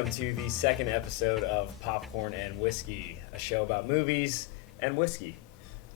welcome to the second episode of Popcorn and Whiskey, a show about movies and whiskey.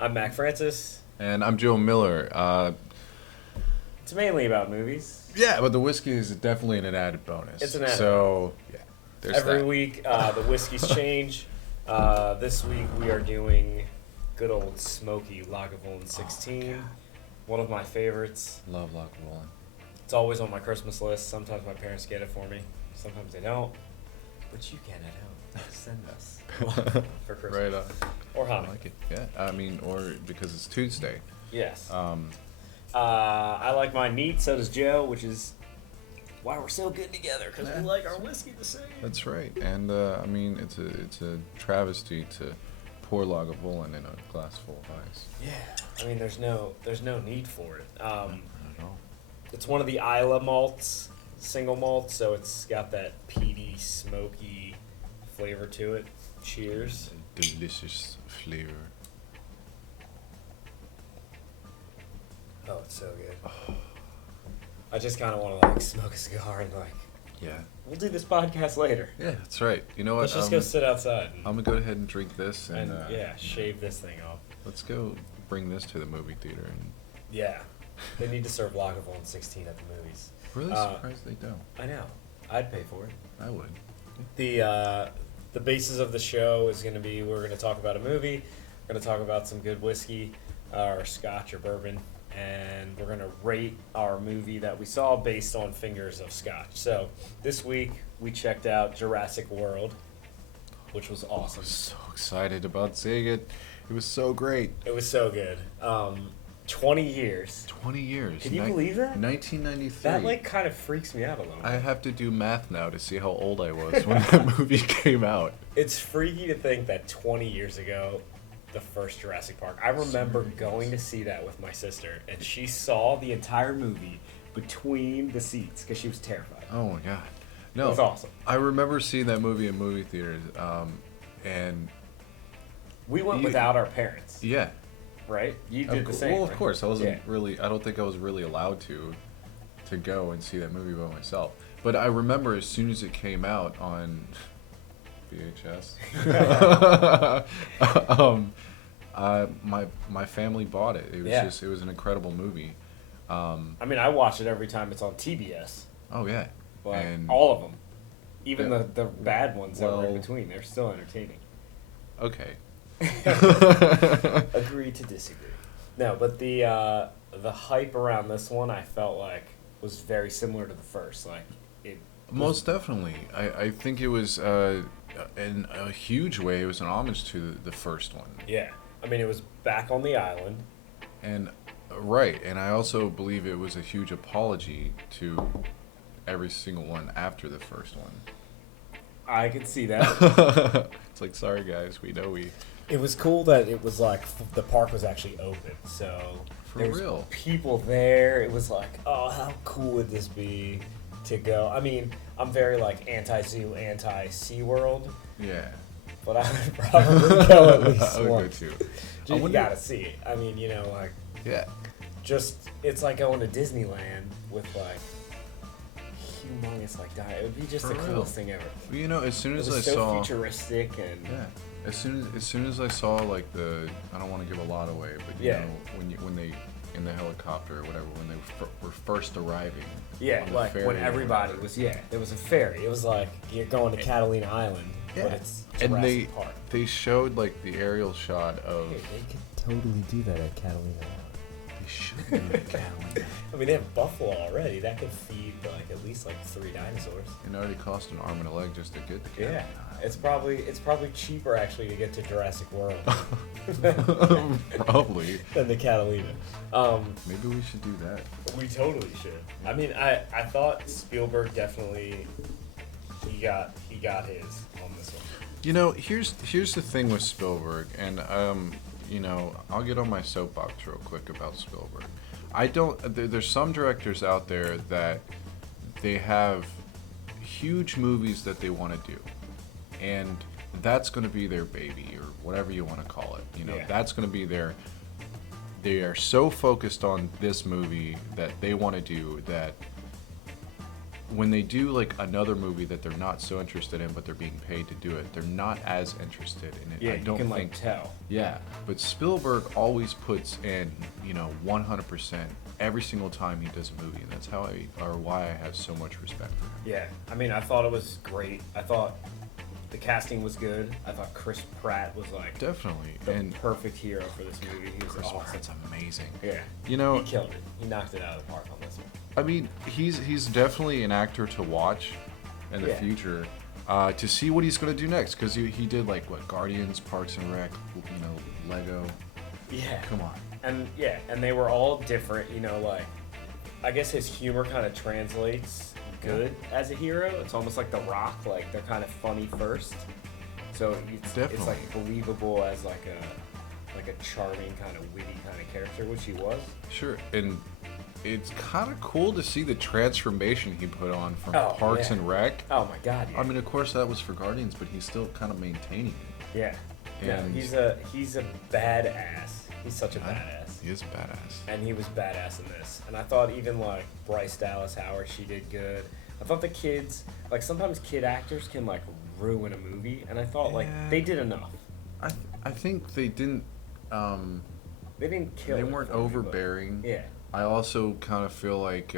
I'm Mac Francis. And I'm Joe Miller. It's mainly about movies. Yeah, but the whiskey is definitely an added bonus. It's an added So, yeah, there's Every that. week, the whiskeys change. This week, we are doing good old smoky Lagavulin 16. One of my favorites. Love Lagavulin. It's always on my Christmas list. Sometimes my parents get it for me. Sometimes they don't. But you can at home. Send us one for Christmas. Right on. Or I Hanukkah. like it. Yeah, I mean, or because it's Tuesday. Yes. I like mine neat, so does Joe, which is why we're so good together, because we like our whiskey the same. That's right. And, I mean, it's a travesty to pour Lagavulin in a glass full of ice. Yeah. I mean, there's no need for it. Not at all. It's one of the Isla malts, single malt, so it's got that peaty, smoky flavor to it. Cheers. Delicious flavor. Oh, it's so good. I just kind of want to smoke a cigar and Yeah. we'll do this podcast later. Yeah, that's right. You know what? Let's just go sit outside I'm going to go ahead and drink this and shave this thing off. let's go bring this to the movie theater. And Yeah, they need to serve Lagavulin 16 at the movies. really surprised they don't. I know. I'd pay for it. I would. The basis of the show is going to be we're going to talk about a movie, we're going to talk about some good whiskey, or scotch or bourbon, and we're going to rate our movie that we saw based on fingers of scotch. So this week we checked out Jurassic World, which was I awesome. was so excited about seeing it. It was so great. It was so good. 20 years. 20 years. Can you believe that? 1993. That kind of freaks me out a little bit. I have to do math now to see how old I was when that movie came out. It's freaky to think that 20 years ago, the first Jurassic Park, I remember going to see that with my sister, and she saw the entire movie between the seats because she was terrified. Oh my god. It No. was awesome. I remember seeing that movie in movie theaters, and We went without our parents, yeah. right? You did the same. Well, of right? course, I wasn't Yeah. really. I don't think I was really allowed to go and see that movie by myself. But I remember as soon as it came out on VHS, my family bought it. It was it was an incredible movie. I mean, I watch it every time it's on TBS. Oh yeah, But and all of them. Even Yeah. the bad ones that were in Well- between, they're still entertaining. okay. Agree to disagree. No, but the hype around this one, I felt like was very similar to the first. Like it. Most definitely. I think it was in a huge way. It was an homage to the first one. Yeah, I mean, it was back on the island. And right, and I also believe it was a huge apology to every single one after the first one. I could see that. It's like, sorry guys, we know we. It was cool that it was like the park was actually open, so For there was real. people there. It was like, oh, how cool would this be to go? I mean, I'm very like anti-zoo, anti-SeaWorld, Yeah. but I would probably go at least I would go once. too. You wonder- gotta see it. I mean, like Yeah. just it's like going to Disneyland with like humongous like diet. It would be just For the real. coolest thing ever. Well, you know, as soon It as was I so saw. futuristic and Yeah. As soon as I saw like I don't want to give a lot away, but you Yeah. know when they in the helicopter or whatever when they were first arriving. yeah, on the like ferry when or everybody whatever. was there was a ferry. It was like you're going to Catalina Island, Yeah. but it's And Jurassic Park. they showed like the aerial shot of. Hey, they could totally do that at Catalina Island. They should do it, Catalina. I mean, they have buffalo already. That could feed like at least like 3 dinosaurs. It already cost an arm and a leg just to get to Yeah, Catalina. it's probably cheaper actually to get to Jurassic World Probably. than the Catalina. Maybe we should do that. We totally should. I mean, I thought Spielberg definitely he got his on this one. You know, here's the thing with Spielberg, and you know, I'll get on my soapbox real quick about Spielberg. There's some directors out there that they have huge movies that they want to do, and that's going to be their baby or whatever you want to call it. You know, Yeah. that's going to be their. They are so focused on this movie that they want to do that when they do like another movie that they're not so interested in, but they're being paid to do it, they're not as interested in it. Yeah, I don't you can think. tell. Yeah, but Spielberg always puts in, 100% every single time he does a movie, and that's why I have so much respect for him. Yeah, I mean, I thought it was great. I thought the casting was good. I thought Chris Pratt was like Definitely, the and perfect hero for this movie. He was Chris awesome. Pratt's amazing. Yeah, You know, he killed it. He knocked it out of the park on this one. I mean, he's definitely an actor to watch in the Yeah. future, to see what he's gonna do next, because he did like what, Guardians, Parks and Rec, Lego. Yeah, Come on. and they were all different. Like I guess his humor kind of translates good as a hero. It's almost like The Rock. Like they're kind of funny first, so it's Definitely. like believable as like a charming kind of witty kind of character, which he was. Sure, and it's kind of cool to see the transformation he put on from Oh, Parks yeah. and Rec. Oh my God! Yeah. I mean, of course that was for Guardians, but he's still kind of maintaining it. Yeah. No, And- he's a badass. He's such a badass. He is badass. And he was badass in this. And I thought even like Bryce Dallas Howard, she did good. I thought the kids, like sometimes kid actors can like ruin a movie, and I thought like Yeah. they did enough. I think they didn't. They didn't kill. They it weren't for me, but- overbearing. Yeah. I also kind of feel like,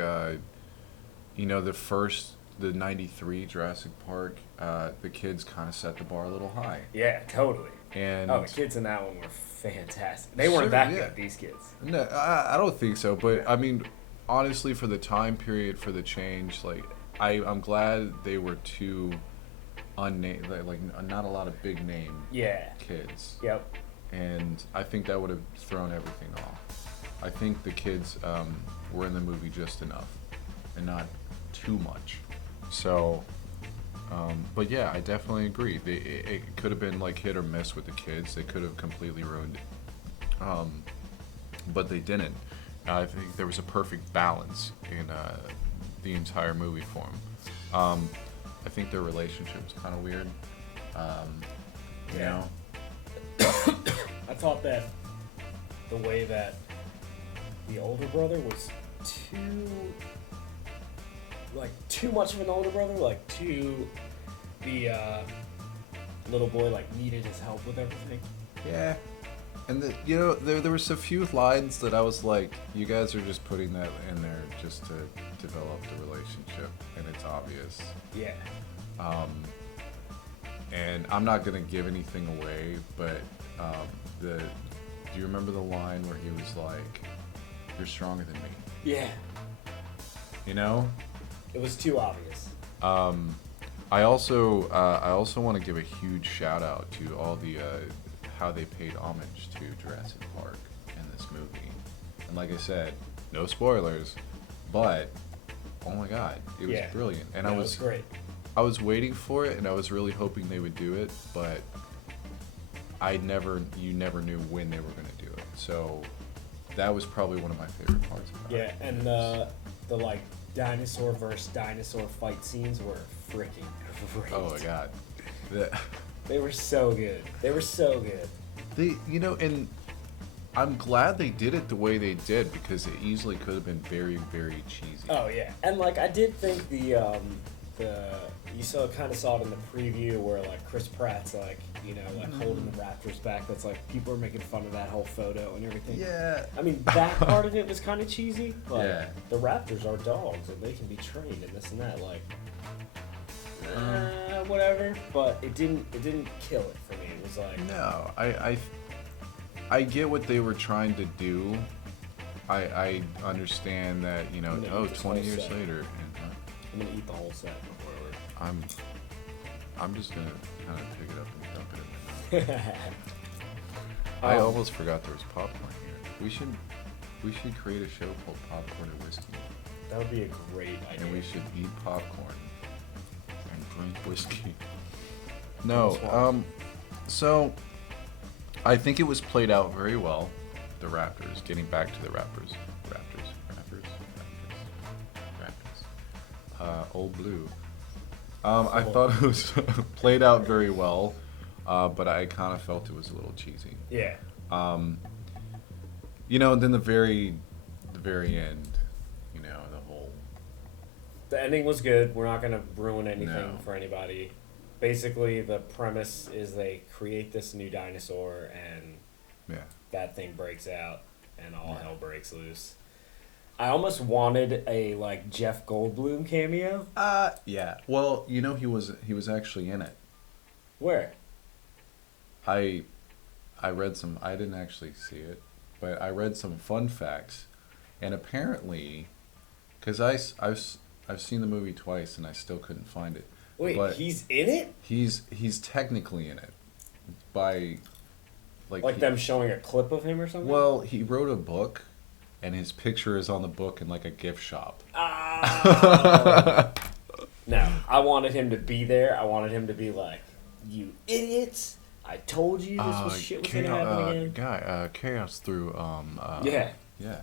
the '93 Jurassic Park, the kids kind of set the bar a little high. Yeah, totally. And Oh, the kids in that one were fantastic. They weren't Sure, that yeah. good, these kids. No, I don't think so. But I mean, honestly, for the time period, for the change, like I'm glad they were two unnamed, like not a lot of big name Yeah. kids. Yep. And I think that would have thrown everything off. I think the kids were in the movie just enough, and not too much. So, but yeah, I definitely agree. It could have been like hit or miss with the kids. They could have completely ruined it, but they didn't. I think there was a perfect balance in the entire movie for them. I think their relationship was kind of weird. You Yeah. know. I thought that the way that the older brother was too much of an older brother, like the little boy like needed his help with everything. Yeah. And there were a few lines that I was like, you guys are just putting that in there just to develop the relationship, and it's obvious. Yeah. And I'm not gonna give anything away, but do you remember the line where he was like, "You're stronger than me"? Yeah. You know? It was too obvious. I also want to give a huge shout out to all the how they paid homage to Jurassic Park in this movie. And like I said, no spoilers, but oh my God, it was Yeah. brilliant. And No, I it was great. I was waiting for it, and I was really hoping they would do it, but you never knew when they were going to do it. So that was probably one of my favorite parts about it. Yeah, and the like dinosaur versus dinosaur fight scenes were freaking great. Oh my God. They were so good. They were so good. And I'm glad they did it the way they did, because it easily could have been very, very cheesy. Oh yeah, and like I did think the you kind of saw it in the preview where like Chris Pratt's like holding the Raptors back. That's like people are making fun of that whole photo and everything. Yeah. I mean that part of it was kind of cheesy. Like, Yeah. The Raptors are dogs and they can be trained and this and that. Like, whatever. But it didn't kill it for me. It was like No, I get what they were trying to do. I understand that, gonna eat this 20 whole years set. later, and, I'm gonna eat the whole set before I'm just gonna kind of pick it up and dump it in my mouth. I Um, almost forgot there was popcorn here. We should create a show called Popcorn and Whiskey, that would be a great idea. and we should eat popcorn and drink whiskey. No, so I think it was played out very well. The Raptors, getting back to the Raptors. Old Blue. I thought it was played out very well, but I kind of felt it was a little cheesy. Yeah. And then the very end, the whole. The ending was good. We're not gonna ruin anything No. for anybody. Basically, the premise is they create this new dinosaur, and Yeah. that thing breaks out, and all hell breaks loose. I almost wanted a like Jeff Goldblum cameo. Yeah. Well, you know, he was actually in it. Where? I read some. I didn't actually see it, but I read some fun facts, and apparently, because I've seen the movie twice and I still couldn't find it. Wait, But he's in it? he's technically in it, by Like them showing a clip of him or something? Well, he wrote a book, and his picture is on the book in like a gift shop. No, I wanted him to be there. I wanted him to be like, "You idiots! I told you this was shit was gonna happen again." Chaos through Yeah. yeah.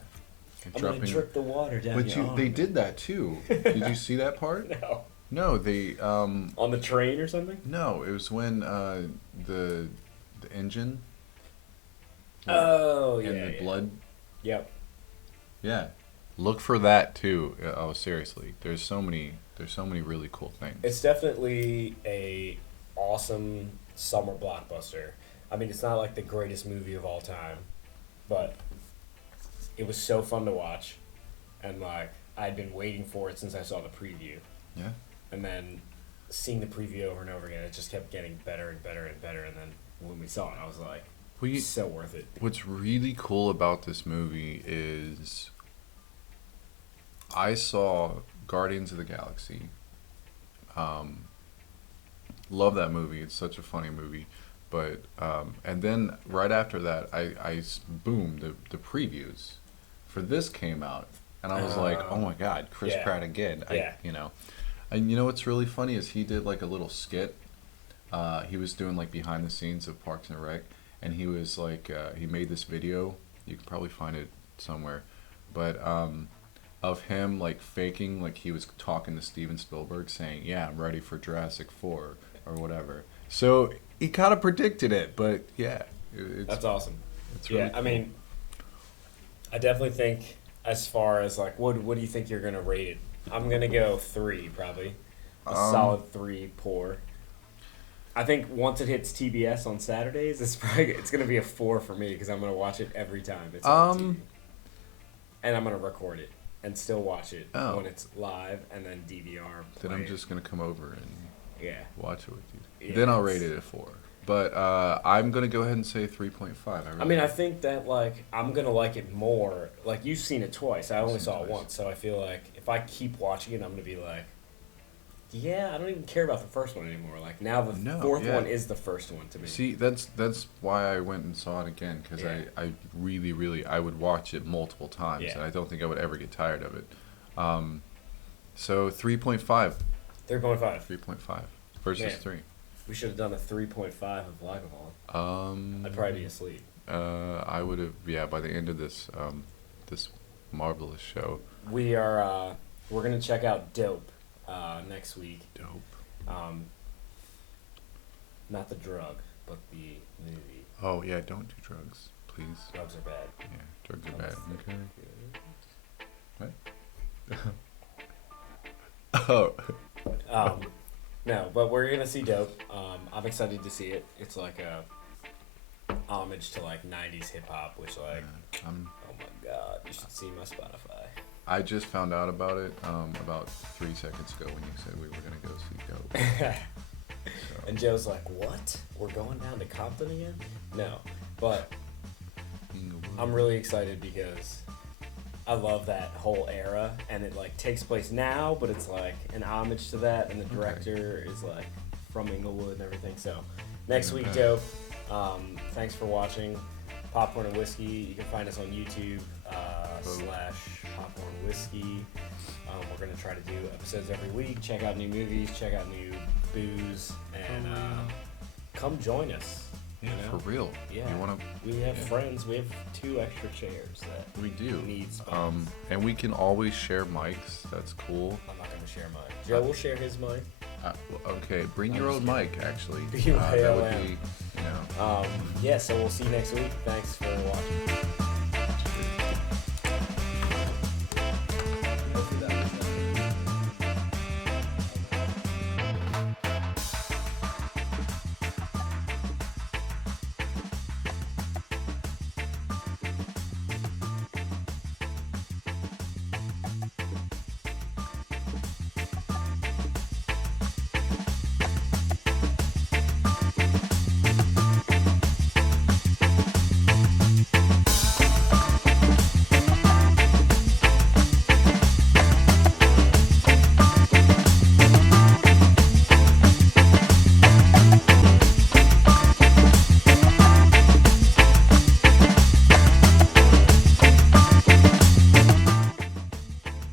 I'm gonna drip the water down But your arm. they did that too. Did you see that part? No. No, they On the train or something? no, it was when the engine Oh, and yeah. the blood. Yep. Yeah. Look for that too. Oh, seriously. There's so many really cool things. It's definitely a awesome summer blockbuster. I mean, it's not like the greatest movie of all time, but it was so fun to watch, and like I'd been waiting for it since I saw the preview. Yeah. And then seeing the preview over and over again, it just kept getting better and better and better. And then when we saw it, I was like, Well, so worth it. what's really cool about this movie is I saw Guardians of the Galaxy. Love that movie. It's such a funny movie. But and then right after that, boom, the previews for this came out, and I was like, oh my God, Chris yeah. Pratt again. Yeah. And you know what's really funny is he did like a little skit. He was doing like behind the scenes of Parks and Rec, and he was like he made this video. You can probably find it somewhere, but of him like faking like he was talking to Steven Spielberg, saying, "Yeah, I'm ready for Jurassic 4 or whatever." So he kind of predicted it, but yeah, That's awesome. It's really I mean, I definitely think as far as like, what do you think you're gonna rate it? I'm gonna go 3 probably, a solid 3 pour. I think once it hits TBS on Saturdays, it's gonna be a 4 for me because I'm gonna watch it every time it's on TV. And I'm gonna record it and still watch it when it's live and then DVR. Then I'm just gonna come over and watch it with you. Yeah, Then I'll rate it a 4. But I'm gonna go ahead and say 3.5. I mean, I think that like I'm gonna like it more. Like you've seen it twice. I only saw it twice. once, so I feel like if I keep watching it, I'm gonna be like, yeah, I don't even care about the first one anymore. Like now the fourth one is the first one to me. See, that's why I went and saw it again, because I really I would watch it multiple times, and I don't think I would ever get tired of it. So 3.5. 3.5. 3.5 versus 3. We should have done a 3.5 of Lagavulin. I'd probably be asleep. I would have, by the end of this this marvelous show. We're gonna check out Dope next week. Dope. Not the drug, but the movie. Oh yeah, don't do drugs, please. Drugs are bad. Yeah, drugs are bad. Okay. What? Oh. No, but we're gonna see Dope. I'm excited to see it. It's like a homage to like 90s hip hop, which like, oh my God, you should see my Spotify. I just found out about it about 3 seconds ago when you said we were gonna go see Dope. So. And Joe's like, "What? We're going down to Compton again?" No, but I'm really excited because I love that whole era, and it like takes place now, but it's like an homage to that, and the director is like from Inglewood and everything. So next week, Dope. Thanks for watching Popcorn and Whiskey. You can find us on YouTube /Popcorn Whiskey. We're gonna try to do episodes every week. Check out new movies. Check out new booze, and come join us. Yeah, for real. Yeah. You wanna? We have friends. We have 2 extra chairs that we do. Need spots. And we can always share mics. That's cool. I'm not gonna share mine. Joe will share his mic. Okay, bring your own mic. Actually, BYOM. that would be, Yeah. So we'll see you next week. Thanks for watching.